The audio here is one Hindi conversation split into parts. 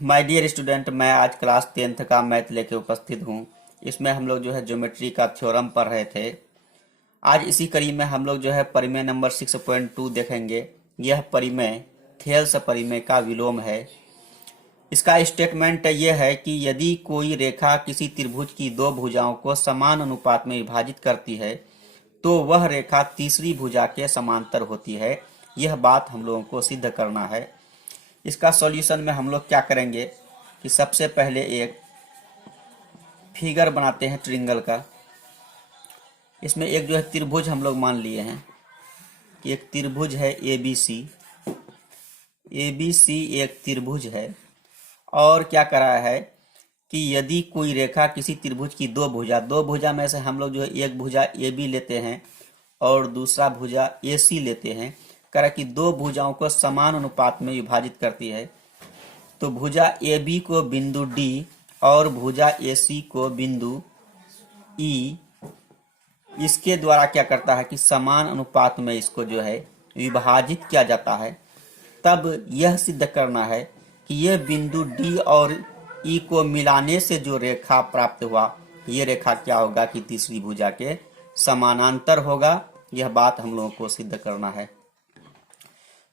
माय डियर स्टूडेंट, मैं आज क्लास 10th का मैथ लेके उपस्थित हूँ। इसमें हम लोग जो है ज्योमेट्री का थ्योरम पढ़ रहे थे। आज इसी कड़ी में हम लोग जो है परिमेय नंबर 6.2 देखेंगे। यह परिमेय थेल्स परिमेय का विलोम है। इसका स्टेटमेंट यह है कि यदि कोई रेखा किसी त्रिभुज की दो भुजाओं को समान अनुपात में विभाजित करती है तो वह रेखा तीसरी भुजा के समांतर होती है। यह बात हम लोगों को सिद्ध करना है। इसका सॉल्यूशन में हम लोग क्या करेंगे कि सबसे पहले एक फिगर बनाते हैं ट्रिंगल का। इसमें एक जो है त्रिभुज हम लोग मान लिए हैं कि एक त्रिभुज है ABC। ABC एक त्रिभुज है और क्या करा है कि यदि कोई रेखा किसी त्रिभुज की दो भुजा में से हम लोग जो है एक भुजा AB लेते हैं और दूसरा भुजा AC लेते हैं। करा कि दो भुजाओं को समान अनुपात में विभाजित करती है तो भुजा AB को बिंदु D और भुजा AC को बिंदु E इसके द्वारा क्या करता है कि समान अनुपात में इसको जो है विभाजित किया जाता है। तब यह सिद्ध करना है कि यह बिंदु D और E को मिलाने से जो रेखा प्राप्त हुआ ये रेखा क्या होगा कि तीसरी भुजा के समानांतर होगा। यह बात हम लोगों को सिद्ध करना है।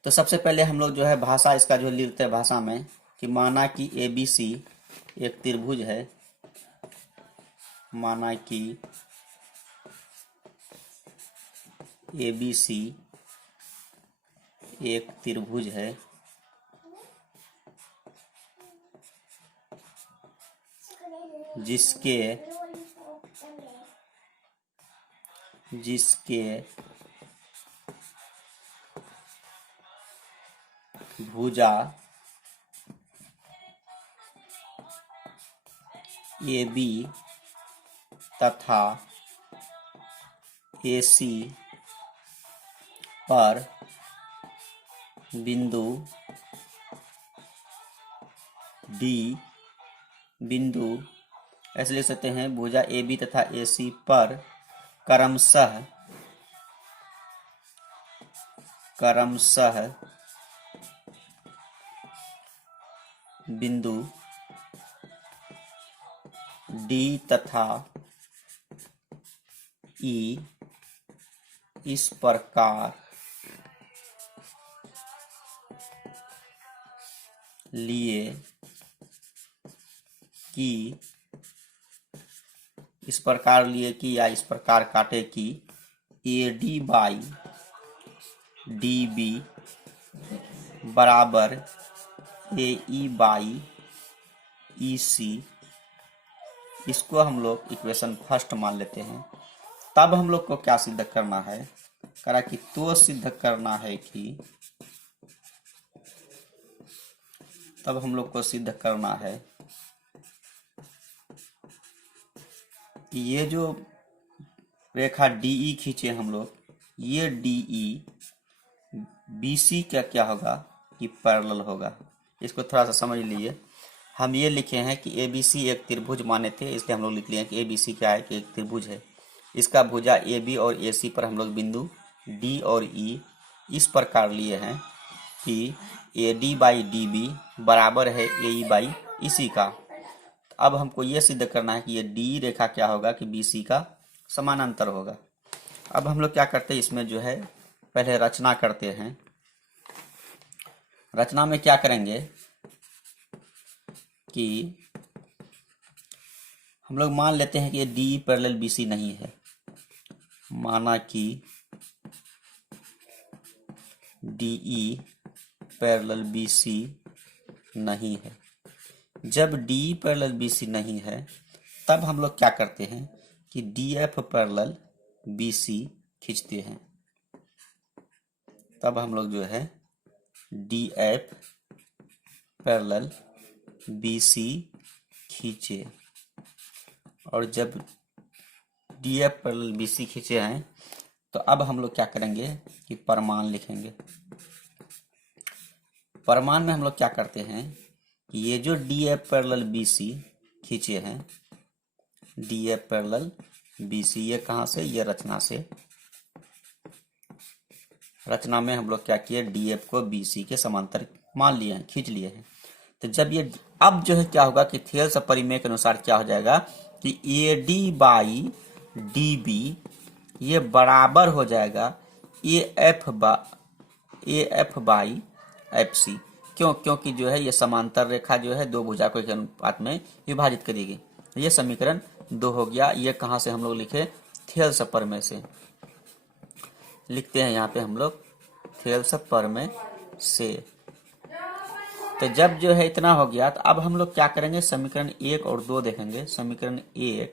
तो सबसे पहले हम लोग जो है भाषा इसका जो लिखते हैं भाषा में कि माना कि ABC एक त्रिभुज है। माना कि ABC एक त्रिभुज है जिसके भुजा AB तथा AC पर बिंदु D बिंदु ऐसे लिख सकते हैं भुजा AB तथा AC पर क्रमशः बिंदु D तथा E इस प्रकार लिए या इस प्रकार काटे कि AD बाई DB बराबर AE बाई EC। इसको हम लोग इक्वेशन फर्स्ट मान लेते हैं। तब हम लोग को क्या सिद्ध करना है करा कि सिद्ध करना है कि तब हम लोग को सिद्ध करना है कि ये जो रेखा DE खींचे हम लोग ये DE BC का क्या होगा कि पैरेलल होगा। इसको थोड़ा सा समझ लिए। हम ये लिखे हैं कि ABC एक त्रिभुज माने थे, इसलिए हम लोग लिख लिए हैं कि ABC क्या है कि एक त्रिभुज है। इसका भुजा AB और AC पर हम लोग बिंदु D और E इस प्रकार लिए हैं कि AD बाई DB बराबर है AE बाई EC का। अब हमको ये सिद्ध करना है कि ये D रेखा क्या होगा कि BC का समानांतर होगा। अब हम लोग क्या करते हैं इसमें जो है पहले रचना करते हैं। रचना में क्या करेंगे कि हम लोग मान लेते हैं कि ये D पैरेलल BC नहीं है। माना कि DE पैरेलल BC नहीं है। जब D पैरेलल BC नहीं है तब हम लोग क्या करते हैं कि DF पैरेलल BC खींचते हैं। तब हम लोग जो है DF पैरेलल BC खींचे और जब DF पैरेलल BC खींचे हैं तो अब हम लोग क्या करेंगे कि प्रमाण लिखेंगे। प्रमाण में हम लोग क्या करते हैं कि ये जो DF पैरेलल BC खींचे हैं DF पैरेलल BC ये कहाँ से ये रचना से। रचना में हम लोग क्या किए DF को BC के समांतर मान लिए हैं खींच लिए हैं। तो जब ये अब जो है क्या होगा कि थेल्स परिमेय के अनुसार क्या हो जाएगा कि A D by D B ये बराबर हो जाएगा A F by F C. क्यों? क्योंकि जो है ये समांतर रेखा जो है दो भुजा को एक अनुपात में विभाजित करेगी। ये समीकरण 2 हो गया। ये कहाँ से हम लोग लिखे? थेल्स प्रमेय से लिखते हैं यहाँ पे हम लोग, थेल्स प्रमेय से। तो जब जो है इतना हो गया तो अब हम लोग क्या करेंगे? समीकरण 1 और 2 देखेंगे। समीकरण 1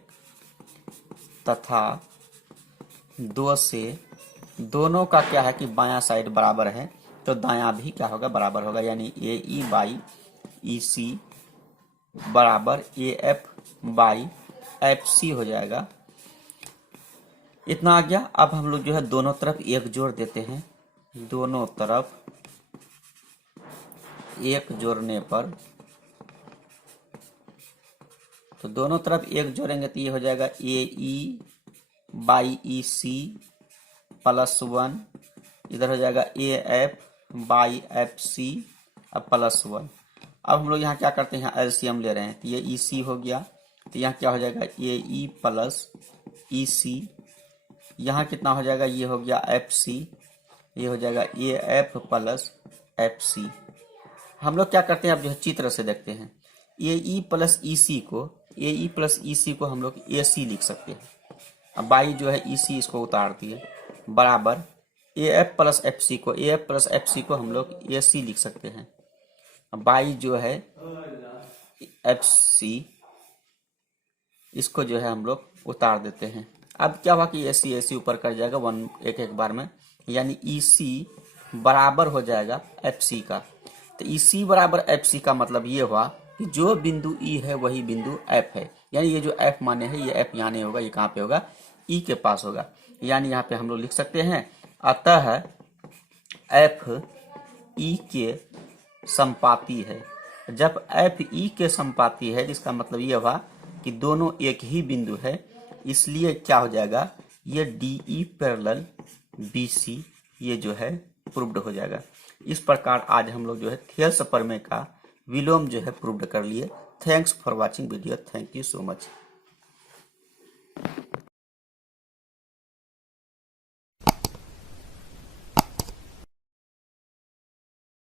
तथा 2 से दोनों का क्या है कि बायां साइड बराबर है, तो दायां भी क्या होगा? बराबर होगा। यानी ए ई बाई ई सी बराबर A F by F C हो जाएगा। इतना आ गया। अब हम लोग जो है दोनों तरफ एक जोड़ देते हैं। दोनों तरफ एक जोड़ने पर, तो दोनों तरफ एक जोड़ेंगे तो ये हो जाएगा ए ई बाई ई सी प्लस 1, इधर हो जाएगा A F by F C अब प्लस 1। अब हम लोग यहाँ क्या करते हैं? एलसीएम ले रहे हैं, तो ये ई सी हो गया, तो यहाँ क्या हो जाएगा? ए ई प्लस ई सी। यहाँ कितना हो जाएगा? ये हो गया एफ सी, ये हो जाएगा A F plus F C. हम लोग क्या करते हैं? अब जो है चित्र से देखते हैं। ए ई प्लस ई सी को, ए ई प्लस ई सी को हम लोग ए सी लिख सकते हैं। अब बाई जो है ई सी इसको उतार दिए, बराबर A F plus F C को, A F plus F C को हम लोग ए सी लिख सकते हैं। बाई जो है एफ सी इसको जो है हम लोग उतार देते हैं। अब क्या हुआ कि ए सी ऊपर कर जाएगा 1 एक बार में, यानी ई सी बराबर हो जाएगा एफ सी का। तो ई सी बराबर एफ सी का मतलब ये हुआ कि जो बिंदु ई है वही बिंदु एफ है। यानी ये जो एफ माने है, ये एफ यहाँ नहीं होगा, ये कहाँ पे होगा? ई के पास होगा। यानी यहाँ पे हम लोग लिख सकते हैं, अतः एफ ई के संपाती है। जब एफ ई के संपाती है, जिसका मतलब ये हुआ कि दोनों एक ही बिंदु है, इसलिए क्या हो जाएगा? ये D E parallel B C ये जो है प्रूव्ड हो जाएगा। इस प्रकार आज हम लोग जो है थेल्स प्रमेय का विलोम जो है प्रूव्ड कर लिए। Thanks for watching video. Thank you so much.